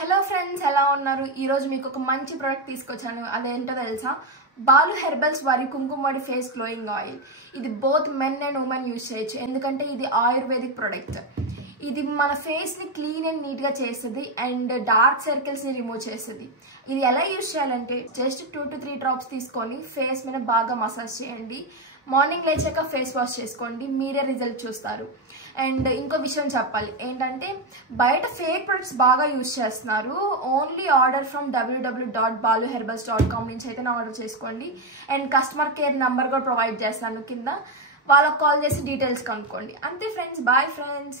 Hello friends, ఎలా ఉన్నారు? ఈరోజు మీకు ఒక మంచి ప్రోడక్ట్ తీసుకొచ్చాను. అదేంటో తెలుసా? బాలు హెర్బల్స్ వారి కుంకుమడి ఫేస్ గ్లోయింగ్ ఆయిల్. ఇది both men and women use చేయొచ్చు, ఎందుకంటే ఇది ఆయుర్వేదిక్ ప్రోడక్ట్. ఇది మన ఫేస్ని క్లీన్ అండ్ నీట్గా చేస్తుంది అండ్ డార్క్ సర్కిల్స్ని రిమూవ్ చేస్తుంది. ఇది ఎలా యూజ్ చేయాలంటే జస్ట్ 2 to 3 డ్రాప్స్ తీసుకొని ఫేస్ మీద బాగా మసాజ్ చేయండి. మార్నింగ్ లేచాక ఫేస్ వాష్ చేసుకోండి, మీరే రిజల్ట్ చూస్తారు. అండ్ ఇంకో విషయం చెప్పాలి ఏంటంటే, బయట ఫేక్ ప్రొడక్ట్స్ బాగా యూజ్ చేస్తున్నారు. ఓన్లీ ఆర్డర్ ఫ్రమ్ www.baluherbals.com నుంచి అయితే ఆర్డర్ చేసుకోండి. అండ్ కస్టమర్ కేర్ నెంబర్ కూడా ప్రొవైడ్ చేస్తాను కింద, వాళ్ళకి కాల్ చేసి డీటెయిల్స్ కనుక్కోండి. అంతే ఫ్రెండ్స్, బాయ్ ఫ్రెండ్స్.